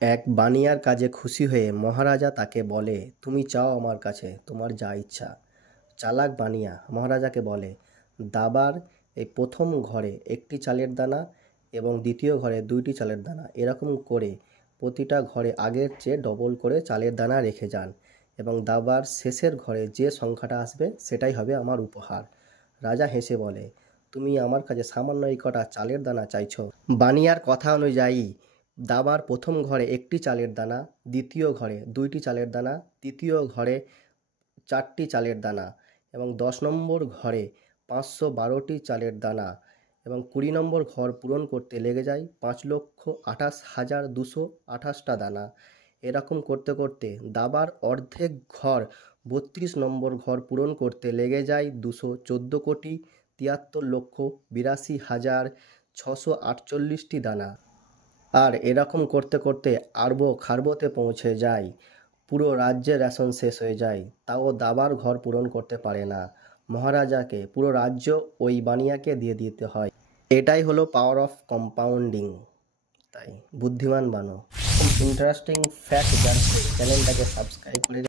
এক বানিয়ার কাজে খুশি হয়ে মহারাজা তাকে বলে, তুমি চাও আমার কাছে তোমার যা ইচ্ছা। চালাক বানিয়া মহারাজাকে বলে, দাবার এই প্রথম ঘরে একটি চালের দানা এবং দ্বিতীয় ঘরে 2টি চালের দানা, এরকম করে প্রতিটা ঘরে আগের চেয়ে ডবল করে চালের দানা রেখে যান এবং দাবার শেষের ঘরে যে সংখ্যাটা আসবে সেটাই হবে আমার উপহার। রাজা হেসে বলে, তুমি আমার কাছে সামান্য এই কটা চালের দানা চাইছো? বানিয়ার কথা অনুযায়ী দাবার প্রথম ঘরে একটি চালের দানা, দ্বিতীয় ঘরে 2টি চালের দানা, তৃতীয় ঘরে 4টি চালের দানা এবং 10 নম্বর ঘরে 512টি চালের দানা এবং 20 নম্বর ঘর পূরণ করতে লেগে যায় 5,28,228টা দানা। এরকম করতে করতে দাবার অর্ধেক ঘর 32 নম্বর ঘর পূরণ করতে লেগে যায় 214,83,82,648টি দানা। আর এরকম করতে করতে আরব খারবতে পৌঁছে যায়। পুরো রাজ্যের রেশন শেষ হয়ে যায়, তাও দাবার ঘর পূরণ করতে পারে না। মহারাজাকে পুরো রাজ্য ওই বানিয়াকে দিয়ে দিতে হয়। এটাই হলো পাওয়ার অফ কম্পাউন্ডিং। তাই বুদ্ধিমান বানো। ইন্টারেস্টিং ফ্যাক্ট জানতে চ্যানেলটাকে সাবস্ক্রাইব করে